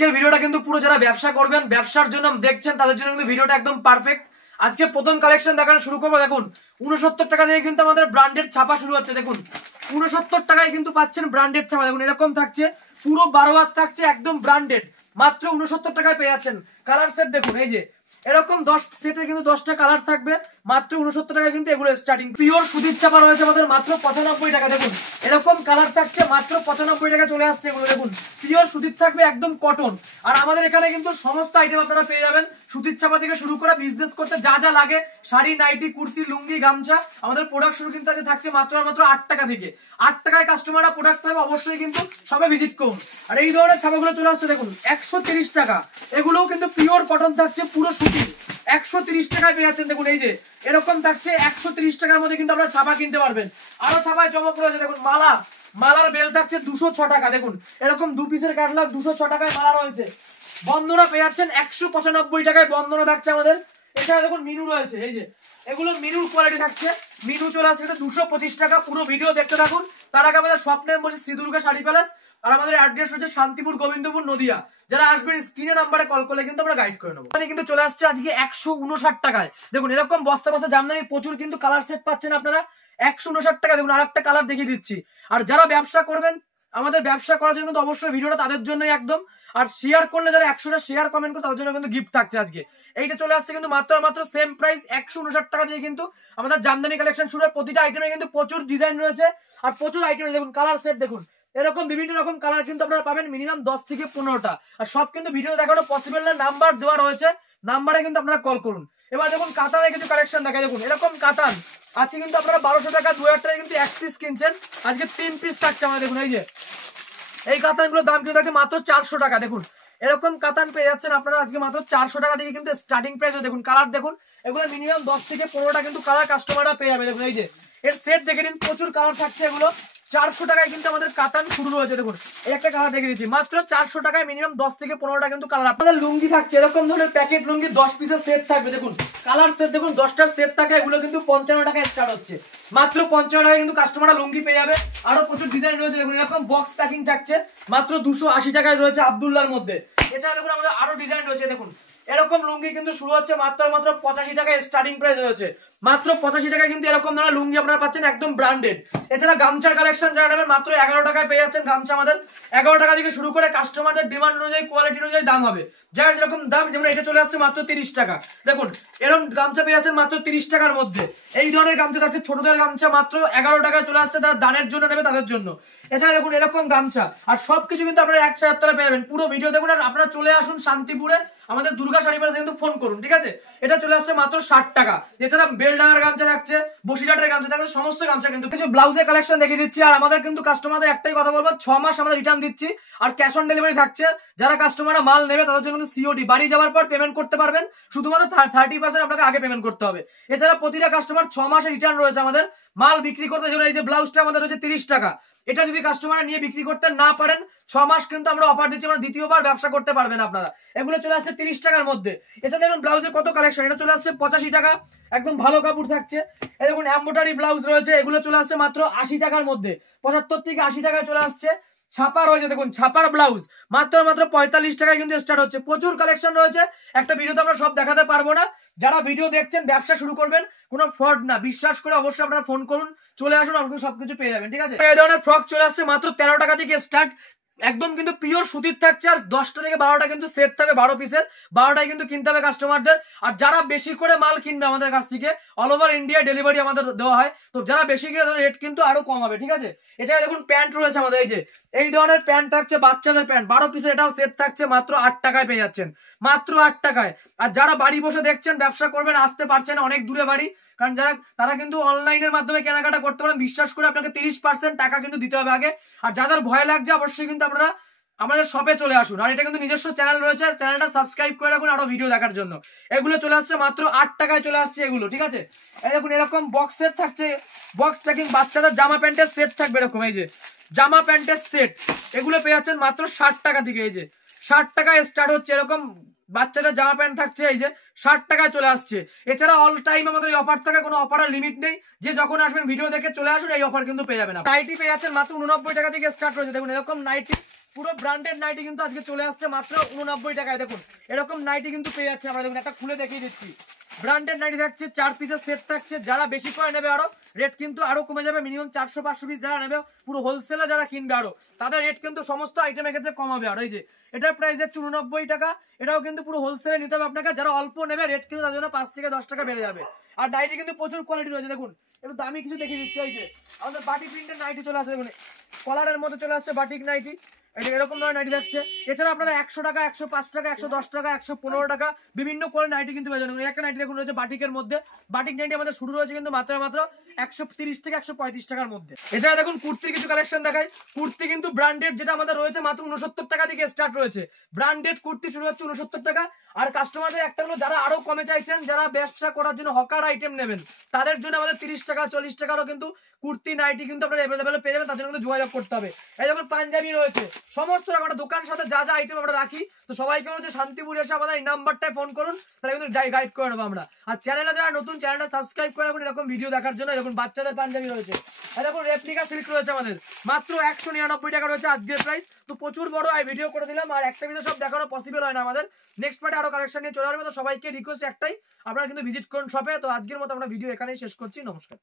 আজকের ভিডিওটা কিন্তু পুরো যারা ব্যবসা করবেন, ব্যবসার জন্য দেখছেন, তাদের জন্য কিন্তু ভিডিওটা একদম পারফেক্ট। আজকে প্রথম কালেকশন দেখানো শুরু করবো। দেখুন 69 টাকা দিয়ে কিন্তু আমাদের ব্র্যান্ডেড ছাপা শুরু হচ্ছে। দেখুন 69 টাকায় কিন্তু পাচ্ছেন ব্র্যান্ডেড ছাপা। দেখুন এরকম থাকছে, পুরো 12 হাত থাকছে, একদম ব্র্যান্ডেড, মাত্র 69 টাকায় পেয়ে যাচ্ছেন। কালার সেট দেখুন, এই যে এরকম 10 সেটের কিন্তু 10টা কালার থাকবে, মাত্র 69 টাকায় কিন্তু এগুলো স্টার্টিং। পিওর সুতির ছাপা রয়েছে আমাদের মাত্র 95 টাকা। দেখুন এরকম কালার থাকছে, মাত্র 95 টাকা চলে আসছে এগুলো। দেখুন পিওর সুতির থাকবে, একদম কটন। আর আমাদের এখানে কিন্তু সমস্ত আইটেম আপনারা পেয়ে যাবেন, সুতির ছাপা থেকে শুরু করে বিজনেস করতে যা যা লাগে, শাড়ি, নাইটি, কুর্তি, লুঙ্গি, গামছা, আমাদের প্রোডাক্ট শুরু কিন্তু আজকে থাকছে মাত্র 8 টাকা থেকে। 8 টাকায় কাস্টমাররা প্রোডাক্ট পাবে, অবশ্যই কিন্তু সবাই ভিজিট করুন। আর এই ধরনের ছাপাগুলো চলে আসছে দেখুন 130 টাকা। এগুলোও কিন্তু পিওর কটন থাকছে, পুরো সুতি, 130 টাকায় পেয়ে যাচ্ছেন। দেখুন এই যে এরকম থাকছে 130 টাকার মধ্যে কিন্তু আপনারা ছাপা কিনতে পারবেন। আরো ছাপায় চমক রয়েছে, দেখুন মালার বেল থাকছে 206 টাকা। দেখুন এরকম 2 পিসের ক্যাটালগ 206 টাকায় মালা রয়েছে। বন্দনা পেয়ে যাচ্ছেন 195 টাকায়, বন্দনা থাকছে আমাদের। এছাড়া দেখুন মিনু রয়েছে, এই যে এগুলো মিনুর কোয়ালিটি থাকছে। মিনু চলে আসছে 225 টাকা। পুরো ভিডিও দেখতে থাকুন। তার আগে আমাদের স্বপ্নের বলছি শ্রী দুর্গা শাড়ি প্যালেস, আর আমাদের অ্যাড্রেস হচ্ছে শান্তিপুর, গোবিন্দপুর, নদিয়া। যারা আসবেন স্ক্রিনে নাম্বারে কল করলে কিন্তু আমরা গাইড করে নেবো। কিন্তু চলে আসছে আজকে 159 টাকায়। দেখুন এরকম বস্তা বস্তা জামদানি প্রচুর কিন্তু কালার সেট পাচ্ছেন আপনারা 159 টাকা। দেখুন আরেকটা কালার দেখিয়ে দিচ্ছি। আর যারা ব্যবসা করবেন, আমাদের ব্যবসা করার জন্য কিন্তু অবশ্যই ভিডিওটা তাদের জন্যই একদম। আর শেয়ার করলে যারা 100টা শেয়ার কমেন্ট করে তাদের জন্য কিন্তু গিফট থাকছে আজকে। এইটা চলে আসছে কিন্তু মাত্র সেম প্রাইস 159 টাকা দিয়ে কিন্তু আমাদের জামদানি কালেকশন শুরু হয়। প্রতিটা আইটেমে কিন্তু প্রচুর ডিজাইন রয়েছে আর প্রচুর আইটেম। দেখুন কালার সেট দেখুন, এরকম বিভিন্ন রকম কালার কিন্তু আপনারা পাবেন, মিনিমাম 10 থেকে 15টা। আর সব কিন্তু ভিডিও দেখানো পসিবল না, নাম্বার দেওয়া রয়েছে, নাম্বারে কিন্তু আপনারা কল করুন। এবার দেখুন কাতানের কিছু কালেকশন দেখায়। দেখুন এরকম কাতান আছে কিন্তু আপনারা 1200 টাকা 2000 টাকা কিন্তু 1 পিস কিনছেন, আজকে 3 পিস থাকছে আমাদের। দেখুন এই যে এই কাতানগুলোর দাম কিন্তু থাকছে মাত্র 400 টাকা। দেখুন এরকম কাতান পেয়ে যাচ্ছেন আপনারা আজকে মাত্র 400 টাকা দিয়ে কিন্তু স্টার্টিং প্রাইস। দেখুন কালার দেখুন, এগুলো মিনিমাম 10 থেকে 15টা কিন্তু কালার কাস্টমাররা পেয়ে যাবে। দেখুন এই যে এর সেট দেখে নিন, প্রচুর কালার থাকছে। এগুলো 400 টাকায় কিন্তু আমাদের কাতান শুরু হয়েছে। দেখুন এই একটা কালার দেখে দিচ্ছি, মাত্র 400 টাকায় মিনিমাম 10 থেকে 15টা কিন্তু কালার। আপনাদের লুঙ্গি থাকছে এরকম ধরনের প্যাকেট লুঙ্গি 10 পিসের সেট থাকবে। দেখুন কালার সেট দেখুন, 10টার সেট থাকে, এগুলো কিন্তু 55 টাকায় স্টার্ট হচ্ছে। মাত্র 55 টাকায় কিন্তু কাস্টমাররা লুঙ্গি পেয়ে যাবে। আরো প্রচুর ডিজাইন রয়েছে। দেখুন এরকম বক্স প্যাকিং থাকছে, মাত্র 280 টাকায় রয়েছে আব্দুল্লাহর মধ্যে। এছাড়া দেখুন আমাদের আরো ডিজাইন রয়েছে। দেখুন এরকম লুঙ্গি কিন্তু শুরু হচ্ছে মাত্র 85 টাকায় স্টার্টিং প্রাইস রয়েছে। মাত্র 85 টাকায় কিন্তু এরকম ধরনের লুঙ্গি আপনারা পাচ্ছেন, একদম ব্র্যান্ডেড। এছাড়া গামছার কালেকশন যারা নেবেন মাত্র 11 টাকায় পেয়ে যাচ্ছেন। গামছা আমাদের 11 টাকা থেকে শুরু করে, কাস্টমারদের ডিমান্ড অনুযায়ী, কোয়ালিটি অনুযায়ী দাম হবে, যার যেরকম দাম। যেমন এটা চলে আসছে মাত্র 30 টাকা। দেখুন এরকম গামছা পেয়ে যাচ্ছেন মাত্র 30 টাকার মধ্যে। এই ধরনের গামছা থাকছে, ছোটদের গামছা মাত্র 11 টাকায় চলে আসছে, যারা দানের জন্য নেবে তাদের জন্য। এছাড়া দেখুন এরকম গামছা আর সবকিছু কিন্তু আপনারা 1 তলায় পেয়ে যাবেন। পুরো ভিডিও দেখুন আর আপনারা চলে আসুন শান্তিপুরে, আমাদের দুর্গা শাড়ি প্যালেসে কিন্তু ফোন করুন, ঠিক আছে? এটা চলে আসছে মাত্র 60 টাকা। এছাড়া বেলডাঙ্গার গামছা থাকছে, বসিরহাটের গামছা থাকছে, সমস্ত গামছা কিন্তু। কিছু ব্লাউজের কালেকশন দেখিয়ে দিচ্ছি। আর আমাদের কিন্তু কাস্টমারদের একটাই কথা বলবো, 6 মাস আমাদের রিটার্ন দিচ্ছি আর ক্যাশ অন ডেলিভারি থাকছে। যারা কাস্টমাররা মাল নেবে তাদের জন্য কিন্তু সিওডি, বাড়ি যাওয়ার পর পেমেন্ট করতে পারবেন, শুধুমাত্র 30% আপনাকে আগে পেমেন্ট করতে হবে। এছাড়া প্রতিটা কাস্টমার 6 মাসে রিটার্ন রয়েছে আমাদের। মাল বিক্রি করতে জন্য এই যে ব্লাউজটা আমাদের রয়েছে 30 টাকা। এটা যদি কাস্টমার নিয়ে বিক্রি করতে না পারেন, 6 মাস কিন্তু আমরা অফার দিচ্ছি, আমরা দ্বিতীয়বার ব্যবসা করতে পারবেন আপনারা। এগুলো চলে আসছে 30 টাকার মধ্যে। এছাড়া দেখুন ব্লাউজের কত কালেকশন, এটা চলে আসছে 85 টাকা, একদম ভালো কাপড় থাকছে। এই দেখুন এমব্রয়ডারি ব্লাউজ রয়েছে, এগুলো চলে আসছে মাত্র 80 টাকার মধ্যে, 75 থেকে 80 টাকায় চলে আসছে। ছাপা রয়েছে, দেখুন ছাপার ব্লাউজ মাত্র 45 টাকায় কিন্তু স্টার্ট হচ্ছে। প্রচুর কালেকশন রয়েছে, একটা ভিডিওতে আমরা সব দেখাতে পারবো না। যারা ভিডিও দেখছেন, ব্যবসা শুরু করবেন, কোনো ফ্রড না, বিশ্বাস করে অবশ্যই আপনারা ফোন করুন, চলে আসুন, আপনারা সবকিছু পেয়ে যাবেন, ঠিক আছে? এই ধরনের ফ্রক চলে আসছে মাত্র 13 টাকা থেকে স্টার্ট, একদম কিন্তু পিওর সুতির থাকছে। আর 10টা থেকে 12টা কিন্তু সেট থাকবে, 12 পিসের, 12টাই কিন্তু কিনতে হবে কাস্টমারদের। আর যারা বেশি করে মাল কিনবে আমাদের কাছ থেকে, অল ওভার ইন্ডিয়া ডেলিভারি আমাদের দেওয়া হয়, তো যারা বেশি কিনে তাদের রেট কিন্তু আরো কম হবে, ঠিক আছে? এছাড়া দেখুন প্যান্ট রয়েছে আমাদের, এই যে এই ধরনের প্যান্ট থাকছে, বাচ্চাদের প্যান্ট 12 পিসের, এটাও সেট থাকছে, মাত্র 8 টাকায় পেয়ে যাচ্ছেন, মাত্র 8 টাকায়। আর যারা বাড়ি বসে দেখছেন, ব্যবসা করবেন, আসতে পারছেন অনেক দূরে বাড়ি, কারণ তারা কিন্তু অনলাইনের মাধ্যমে কেনাকাটা করতে পারেন, বিশ্বাস করে আপনাকে 30% টাকা কিন্তু দিতে হবে আগে। আর যাদের ভয় লাগছে, অবশ্যই কিন্তু আপনারা আমাদের শপে চলে আসুন। আর এটা কিন্তু নিজস্ব চ্যানেল রয়েছে, চ্যানেলটা সাবস্ক্রাইব করে রাখুন আরো ভিডিও দেখার জন্য। এগুলো চলে আসছে মাত্র 8 টাকায় চলে আসছে এগুলো, ঠিক আছে? এই দেখুন এরকম বক্স সেট থাকছে, বক্স প্যাকিং, বাচ্চাদের জামা প্যান্টের সেট থাকবে এরকম, এই যে জামা প্যান্টের সেট, এগুলো পেয়ে যাচ্ছেন মাত্র 60 টাকা থেকে। এই যে 60 টাকায় স্টার্ট হচ্ছে, এরকম বাচ্চাদের জামা প্যান্ট থাকছে এই যে 60 টাকায় চলে আসছে। এছাড়া অল টাইম আমাদের এই অফার থাকে, কোনো অফারের লিমিট নেই, যে যখন আসবেন ভিডিও দেখে চলে আসুন, এই অফার কিন্তু পেয়ে যাবেন। নাইটি পেয়ে যাচ্ছেন মাত্র 89 টাকা থেকে স্টার্ট হয়েছে। দেখুন এরকম নাইটি, পুরো ব্র্যান্ডেড নাইটি কিন্তু আজকে চলে আসছে মাত্র 89 টাকায়। দেখুন এরকম নাইটি কিন্তু পেয়ে যাচ্ছে আমরা। দেখুন একটা খুলে দেখিয়ে দিচ্ছি, ব্র্যান্ডেড নাইটি থাকছে, 4 পিসের সেট থাকছে। যারা বেশি করে নেবে আরো রেট কিন্তু আরো কমে যাবে, মিনিমাম 400-500 পিস যারা নেবে, পুরো হোলসেলে যারা কিনবে আরো, তাদের রেট কিন্তু সমস্ত আইটেমের ক্ষেত্রে কমাবে। আর এই যে এটার প্রাইস হচ্ছে 89 টাকা, এটাও কিন্তু পুরো হোলসেলে নিতে হবে আপনাকে। যারা অল্প নেবে রেট কিন্তু তার জন্য 5 থেকে 10 টাকা বেড়ে যাবে। আর নাইটি কিন্তু প্রচুর কোয়ালিটি রয়েছে। দেখুন একটু দামি কিছু দেখিয়ে দিচ্ছি, এই যে আমাদের বাটিক প্রিন্টের নাইটি চলে আসছে। দেখুন কলারের মধ্যে চলে আসছে বাটিক নাইটি, এটা এরকম ধরনের নাইটি থাকছে। এছাড়া আপনারা 100 টাকা, 105 টাকা, 110 টাকা, 115 টাকা বিভিন্ন করে নাইটি কিন্তু পেয়ে যাবেন। একটা নাইটি দেখুন রয়েছে বাটিকের মধ্যে, বাটিক নাইটি আমাদের শুরু রয়েছে কিন্তু মাত্র 130 থেকে 135 টাকার মধ্যে। এছাড়া দেখুন কুর্তির কিছু কালেকশন দেখাই। কুর্তি কিন্তু ব্র্যান্ডেড যেটা আমাদের রয়েছে মাত্র 69 টাকা থেকে স্টার্ট রয়েছে। ব্র্যান্ডেড কুর্তি শুরু হচ্ছে 69 টাকা। আর কাস্টমারদের একটা হলো, যারা আরো কমে চাইছেন, যারা ব্যবসা করার জন্য হকার আইটেম নেবেন, তাদের জন্য আমাদের 30 টাকা 40 টাকারও কিন্তু কুর্তি নাইটি কিন্তু আপনারা অ্যাভেলেবেল পেয়ে যাবেন। তাদের জন্য কিন্তু যোগাযোগ করতে হবে। এই যেমন পাঞ্জাবি রয়েছে, সমস্ত রকম দোকান সাথে যা যা আইটেম আমরা রাখি, তো সবাইকে হচ্ছে শান্তিপুর এসে আমাদের এই নাম্বারটায় ফোন করুন, তাহলে কিন্তু গাইড করে নেবো আমরা। আর চ্যানেলে যারা নতুন, চ্যানেলটা সাবস্ক্রাইব করে রাখুন এরকম ভিডিও দেখার জন্য। দেখুন বাচ্চাদের পাঞ্জাবি রয়েছে, আর দেখুন রেপ্লিকা সিল্ক রয়েছে আমাদের মাত্র 199 টাকা রয়েছে আজকের প্রাইস। তো প্রচুর বড় ভিডিও করে দিলাম, আর একটা ভিডিও সব দেখানো পসিবল হয় না আমাদের। নেক্সট পার্টে আরো কালেকশন নিয়ে চলে আসবে। তো সবাইকে রিকোয়েস্ট একটাই, আপনারা কিন্তু ভিজিট করুন শপে। তো আজকের মতো আমরা ভিডিও এখানেই শেষ করছি। নমস্কার।